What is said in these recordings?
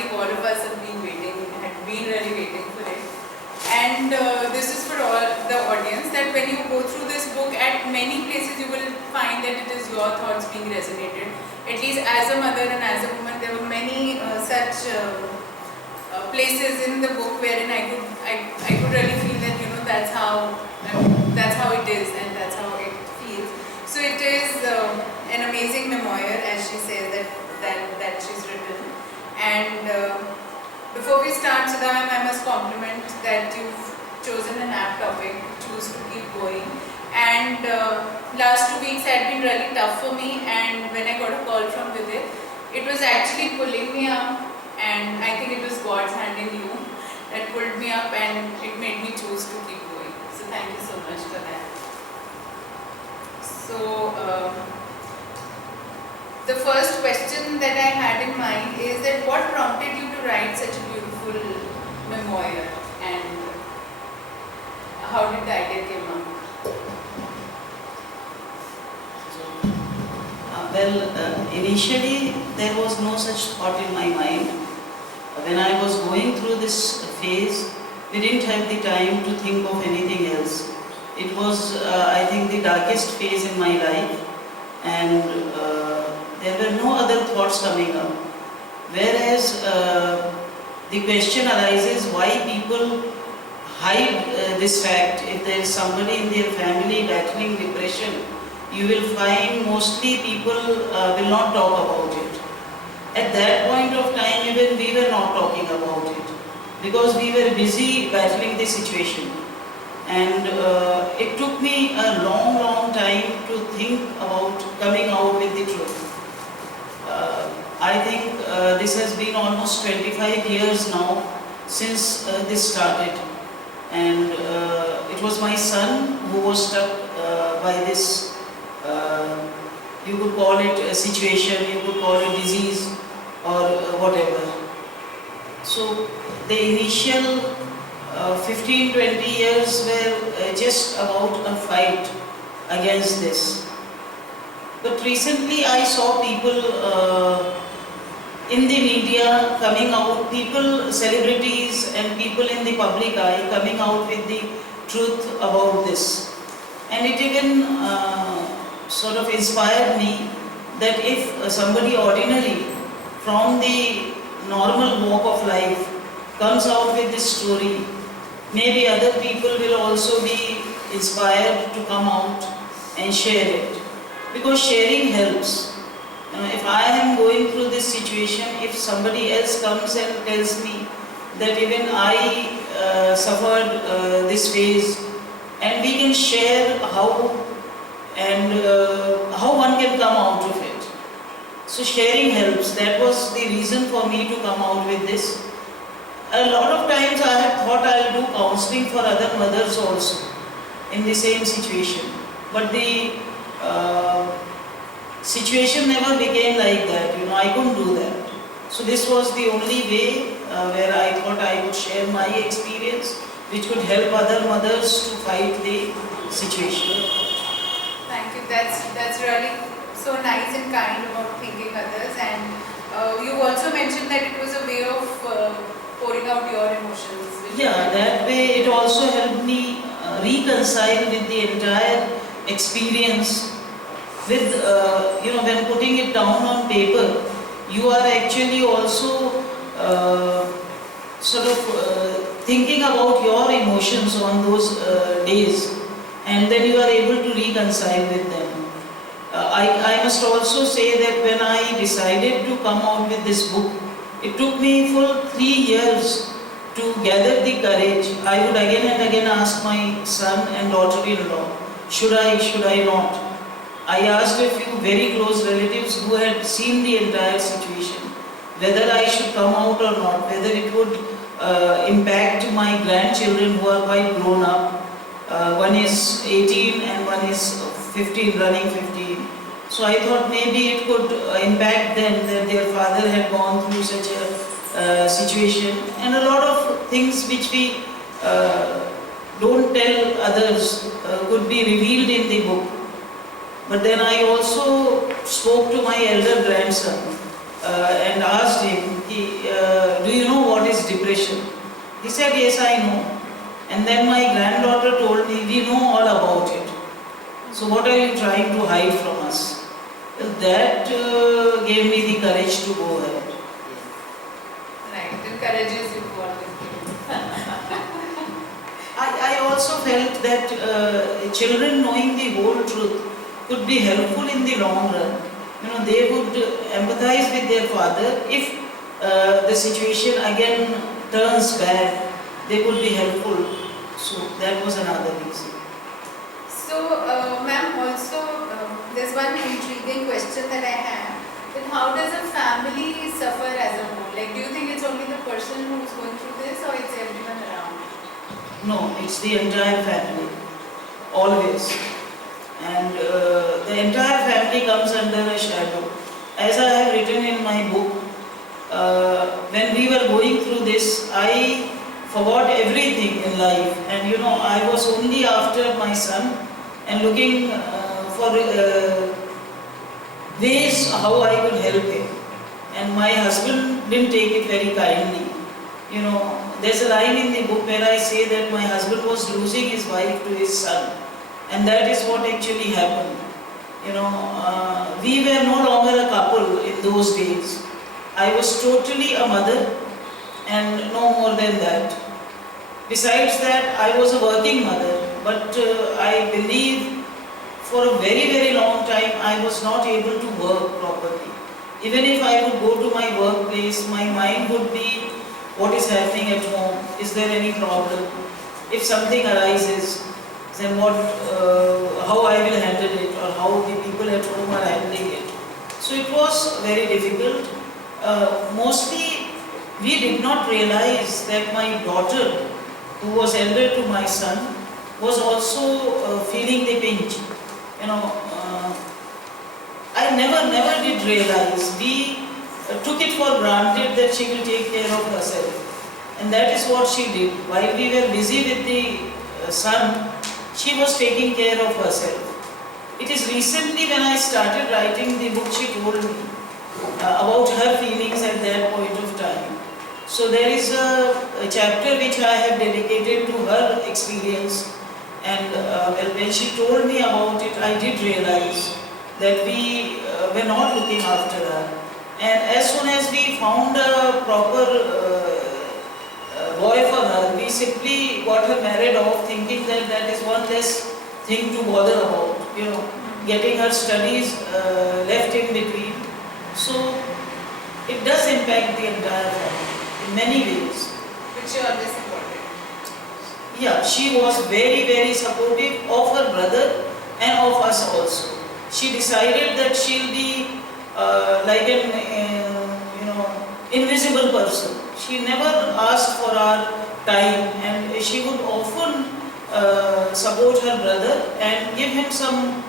think all of us had been really waiting for it. And this is for all the audience, that when you go through this book, at many places you will find that it is your thoughts being resonated. At least as a mother and as a woman, there were many such places in the book wherein I could really feel that, you know, that's how it is and that's how it feels. So it is an amazing memoir, as she says, that she's written. And before we start, Sudha ma'am, I must compliment that you've chosen an apt topic to choose to keep going. And last 2 weeks had been really tough for me, and when I got a call from Vidit, it was actually pulling me up, and I think it was God's hand in you that pulled me up and it made me choose to keep going. So thank you so much for that. So the first question that I had in mind is that what prompted you to write such a beautiful memoir, and how did the idea come up? Initially there was no such thought in my mind. When I was going through this phase, we didn't have the time to think of anything else. It was, I think, the darkest phase in my life, and there were no other thoughts coming up. Whereas the question arises why people hide this fact. If there is somebody in their family battling depression, you will find mostly people will not talk about it. At that point of time, even we were not talking about it because we were busy battling the situation. And it took me a long time to think about coming out with the truth. I think this has been almost 25 years now since this started. And it was my son who was struck by this, you could call it a situation, you could call it disease or whatever. So the initial 15-20 years were just about a fight against this. But recently I saw people in the media coming out, people, celebrities and people in the public eye coming out with the truth about this. And it even sort of inspired me that if somebody ordinary from the normal walk of life comes out with this story, maybe other people will also be inspired to come out and share it. Because sharing helps. If I am going through this situation, if somebody else comes and tells me that even I suffered this phase, and we can share how one can come out of it. So sharing helps. That was the reason for me to come out with this. A lot of times I have thought I'll do counseling for other mothers also in the same situation. But the situation never became like that, you know, I couldn't do that. So this was the only way where I thought I would share my experience, which could help other mothers to fight the situation. Thank you. That's really so nice and kind about thinking others. And you also mentioned that it was a way of pouring out your emotions. Yeah, that way it also helped me reconcile with the entire experience. With, you know, when putting it down on paper, you are actually also sort of thinking about your emotions on those days, and then you are able to reconcile with them. I must also say that when I decided to come out with this book, it took me full 3 years to gather the courage. I would again and again ask my son and daughter-in-law, should I not? I asked a few very close relatives who had seen the entire situation, whether I should come out or not, whether it would impact my grandchildren who are quite grown up. One is 18 and one is 15, running 15. So I thought maybe it could impact them, that their father had gone through such a situation, and a lot of things which we don't tell others could be revealed in the book. But then I also spoke to my elder grandson and asked him, depression. He said, yes, I know. And then my granddaughter told me, we know all about it. So what are you trying to hide from us? Well, that gave me the courage to go ahead. Right, encourages you for this. I also felt that children knowing the whole truth could be helpful in the long run. They would empathize with their father. If the situation again turns bad, they would be helpful. So that was another reason. So, ma'am, also there's one intriguing question that I have. That how does a family suffer as a whole? Like, do you think it's only the person who's going through this, or it's everyone around? No, it's the entire family, always. And the entire family comes under a shadow. As I have written in my book, when we were going through this, I forgot everything in life. And I was only after my son and looking for ways how I could help him. And my husband didn't take it very kindly. There's a line in the book where I say that my husband was losing his wife to his son. And that is what actually happened. We were no longer a couple in those days. I was totally a mother and no more than that. Besides that, I was a working mother, but I believe for a very, very long time I was not able to work properly. Even if I would go to my workplace, my mind would be, what is happening at home? Is there any problem? If something arises, then how I will handle it, or how the people at home are handling it. So it was very difficult. Mostly, we did not realize that my daughter, who was elder to my son, was also feeling the pinch. I never did realize. We took it for granted that she will take care of herself. And that is what she did. While we were busy with the son, she was taking care of herself. It is recently when I started writing the book, she told me about her feelings at that point of time. So there is a chapter which I have dedicated to her experience. And when she told me about it, I did realize that we were not looking after her. And as soon as we found a proper boy for her, we simply got her married off, thinking that that is one less thing to bother about, getting her studies left in between. So it does impact the entire family in many ways. Which you always supported. Yeah, she was very, very supportive of her brother and of us also. She decided that she'll be like an invisible person. She never asked for our time, and she would often support her brother and give him some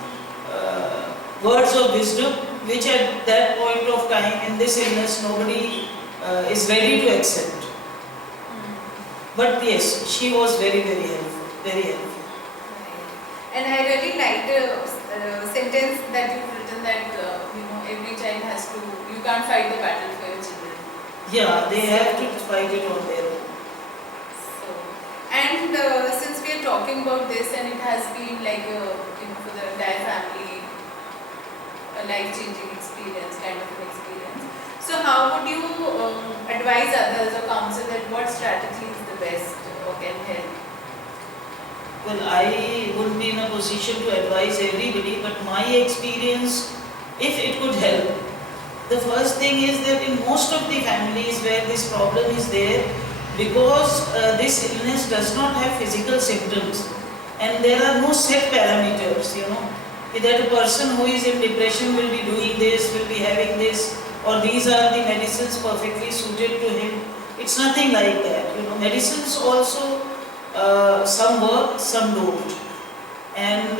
words of wisdom, which at that point of time in this illness nobody is ready to accept. But yes, she was very, very helpful, very helpful. And I really liked the sentence that you've written that every child has to, you can't fight the battle for your children. Yeah, they have to fight it on their own. So, and since we are talking about this, and it has been like for the entire family, a life-changing experience, kind of an experience. So how would you advise others or counsel that what strategy is the best or can help? Well, I wouldn't be in a position to advise everybody, but my experience, if it could help, the first thing is that in most of the families where this problem is there, because this illness does not have physical symptoms and there are no set parameters, that a person who is in depression will be doing this, will be having this, or these are the medicines perfectly suited to him. It's nothing like that. Medicines also, some work, some don't. And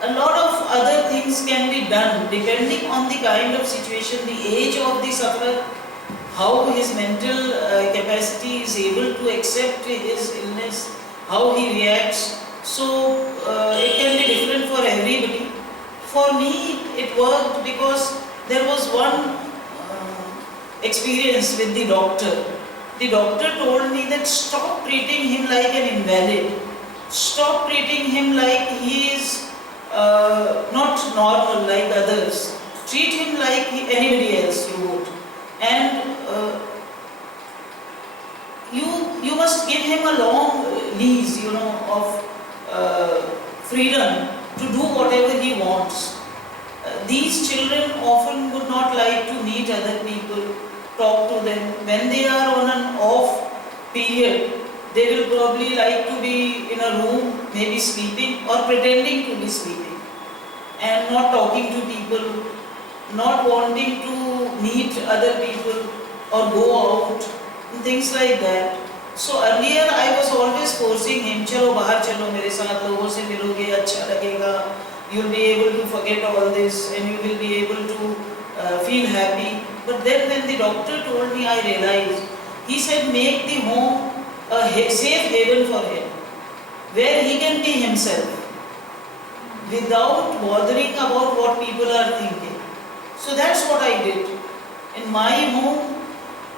a lot of other things can be done depending on the kind of situation, the age of the sufferer, how his mental capacity is able to accept his illness, how he reacts. So it can be different for everybody. For me, it worked because there was one experience with the doctor. The doctor told me that stop treating him like an invalid. Stop treating him like he is not normal like others. Treat him like anybody else you would. And you must give him a long lease, of freedom to do whatever he wants. These children often would not like to meet other people, talk to them. When they are on an off period, they will probably like to be in a room, maybe sleeping or pretending to be sleeping, and not talking to people, not wanting to meet other people or go out, and things like that. So earlier I was always forcing him, chalo bahar chalo mere saath, logon se miloge, अच्छा लगेगा, you'll be able to forget all this and you will be able to feel happy. But then when the doctor told me, I realized, he said make the home a safe haven for him, where he can be himself without bothering about what people are thinking. So that's what I did. In my home,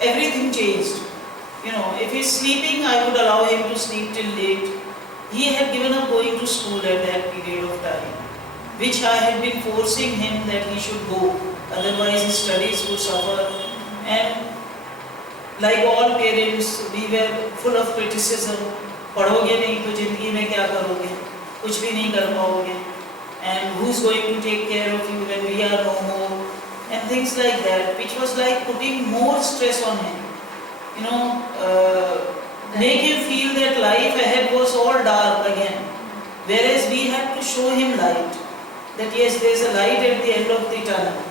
everything changed. If he's sleeping, I would allow him to sleep till late. He had given up going to school at that period of time, which I had been forcing him that he should go, otherwise his studies would suffer. And like all parents, we were full of criticism. पढ़ोगे नहीं तो जिंदगी में क्या करोगे? कुछ भी नहीं कर पाओगे. And who's going to take care of you when we are no more? And things like that, which was like putting more stress on him. Make him feel that life ahead was all dark again. Whereas we had to show him light. That yes, there's a light at the end of the tunnel.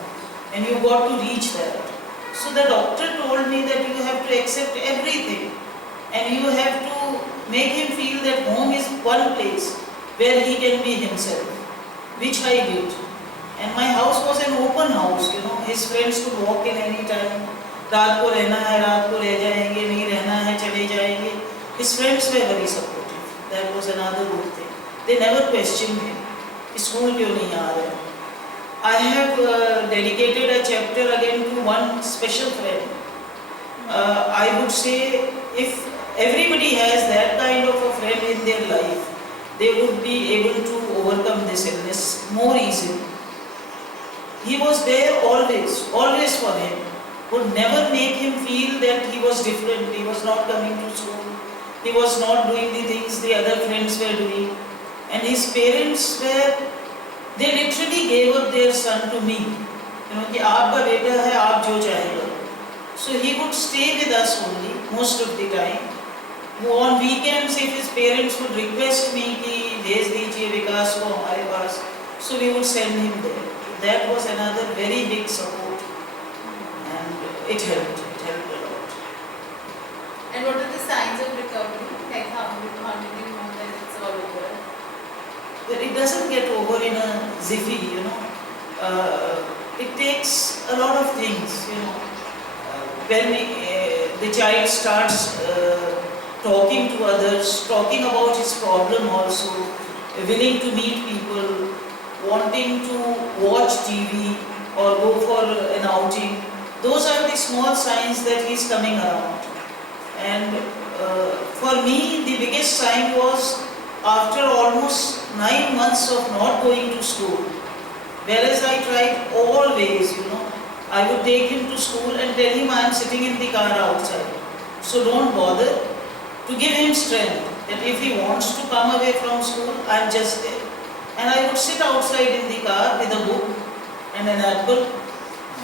And you got to reach that. So the doctor told me that you have to accept everything. And you have to make him feel that home is one place where he can be himself. Which I did. And my house was an open house, his friends could walk in any time. रात को रहना है, रात को रह जाएंगे, नहीं रहना है, चले जाएंगे. His friends were very supportive. That was another good thing. They never questioned him. School क्यों नहीं आ रहे? I have dedicated a chapter again to one special friend. I would say if everybody has that kind of a friend in their life, they would be able to overcome this illness more easily. He was there always for him. Would never make him feel that he was different, he was not coming to school, he was not doing the things the other friends were doing. And his parents they literally gave up their son to me. कि आपका बेटा है, आप जो चाहे करो. So he would stay with us only most of the time. On weekends, if his parents would request me कि भेज दीजिए विकास को हमारे पास, so we would send him there. That was another very big support. It helped a lot. And what are the signs of recovery? Like how did you know that it's all over? But it doesn't get over in a jiffy, It takes a lot of things, When the child starts talking to others, talking about his problem also, willing to meet people, wanting to watch TV or go for an outing, those are the small signs that he is coming around. And for me, the biggest sign was after almost 9 months of not going to school. Whereas I tried always, I would take him to school and tell him I am sitting in the car outside. So don't bother, to give him strength that if he wants to come away from school, I am just there. And I would sit outside in the car with a book and an apple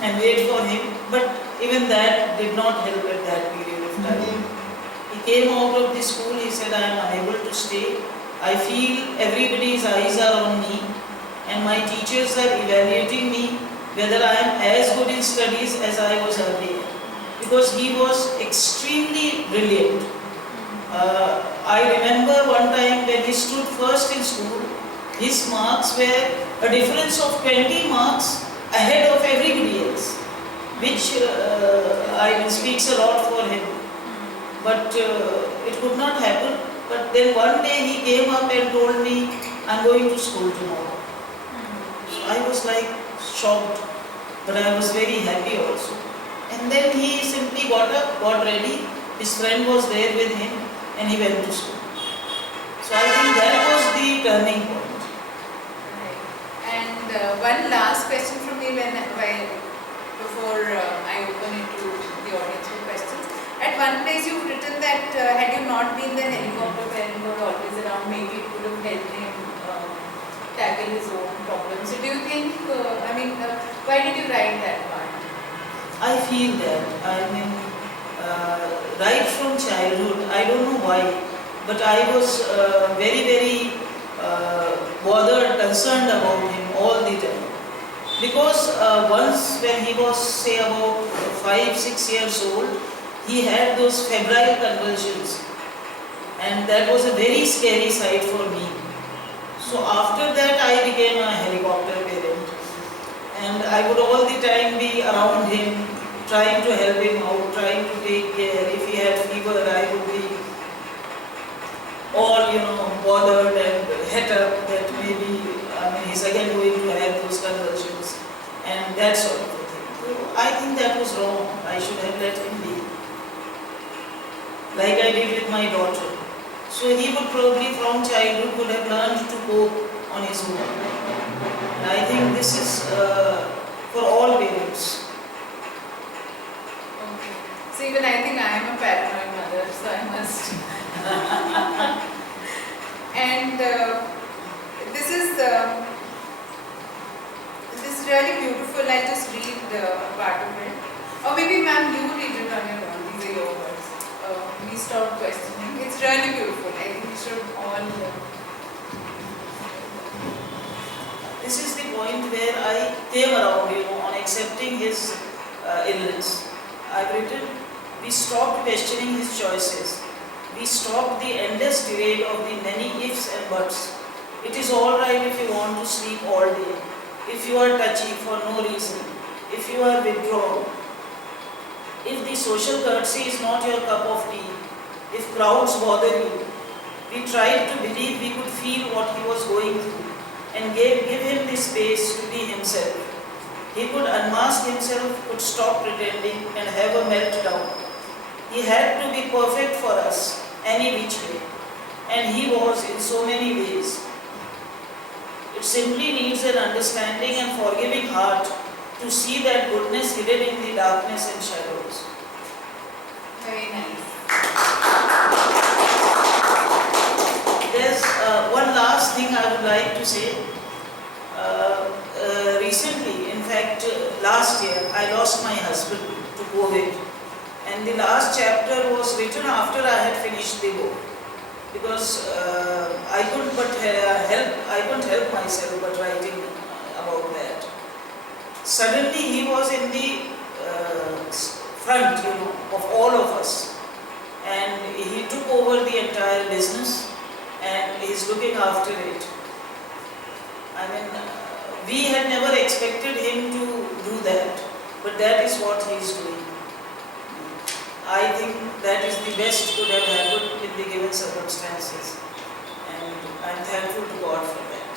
and wait for him, but even that did not help at that period of time. He came out of the school, he said, I am unable to stay. I feel everybody's eyes are on me and my teachers are evaluating me whether I am as good in studies as I was earlier. Because he was extremely brilliant. I remember one time when he stood first in school, his marks were a difference of 20 marks ahead of everybody else, which speaks a lot for him. But it could not happen. But then one day he came up and told me, I am going to school tomorrow. So I was like shocked, but I was very happy also. And then he he got up, got ready, his friend was there with him, and he went to school. So I think that was the turning point. Right. And one last question from me before I open it to the audience for questions. At one place you've written that had you not been the helicopter parent who were always around, maybe it would have helped him tackle his own problems. So do you think, why did you write that part? I feel that, right from childhood, I don't know why, but I was very, very bothered, concerned about him all the time. Because once when he was, say, about 5-6 years old, he had those febrile convulsions, and that was a very scary sight for me. So after that I became a helicopter parent, and I would all the time be around him, trying to help him out, trying to take care. If he had fever, I would be all, bothered and het up that maybe, he's again going to have those convulsions and that sort of a thing. So I think that was wrong. I should have let him be, like I did with my daughter. So he would probably from childhood would have learned to cope on his own. And I think this is for all parents. Okay. So even I think I am a paranoid mother, so I must. And this is really beautiful. I'll just read part of it. Or maybe ma'am, you read it on your own. These are your words. We stop questioning. It's really beautiful. I think we should all. This is the point where I came around, on accepting his illness. I've written, we stopped questioning his choices. We stopped the endless debate of the many ifs and buts. It is all right if you want to sleep all day, if you are touchy for no reason, if you are withdrawn, if the social courtesy is not your cup of tea, if crowds bother you. We tried to believe we could feel what he was going through and give him the space to be himself. He could unmask himself, could stop pretending and have a meltdown. He had to be perfect for us, any which way. And he was in so many ways. It simply needs an understanding and forgiving heart to see that goodness hidden in the darkness and shadows. Very nice. There's one last thing I would like to say. Recently, in fact, last year, I lost my husband to COVID. And the last chapter was written after I had finished the book. Because I couldn't help myself but writing about that. Suddenly he was in the front, of all of us. And he took over the entire business and he's looking after it. We had never expected him to do that, but that is what he is doing. I think that is the best could have happened in the given circumstances, and I am thankful to God for that.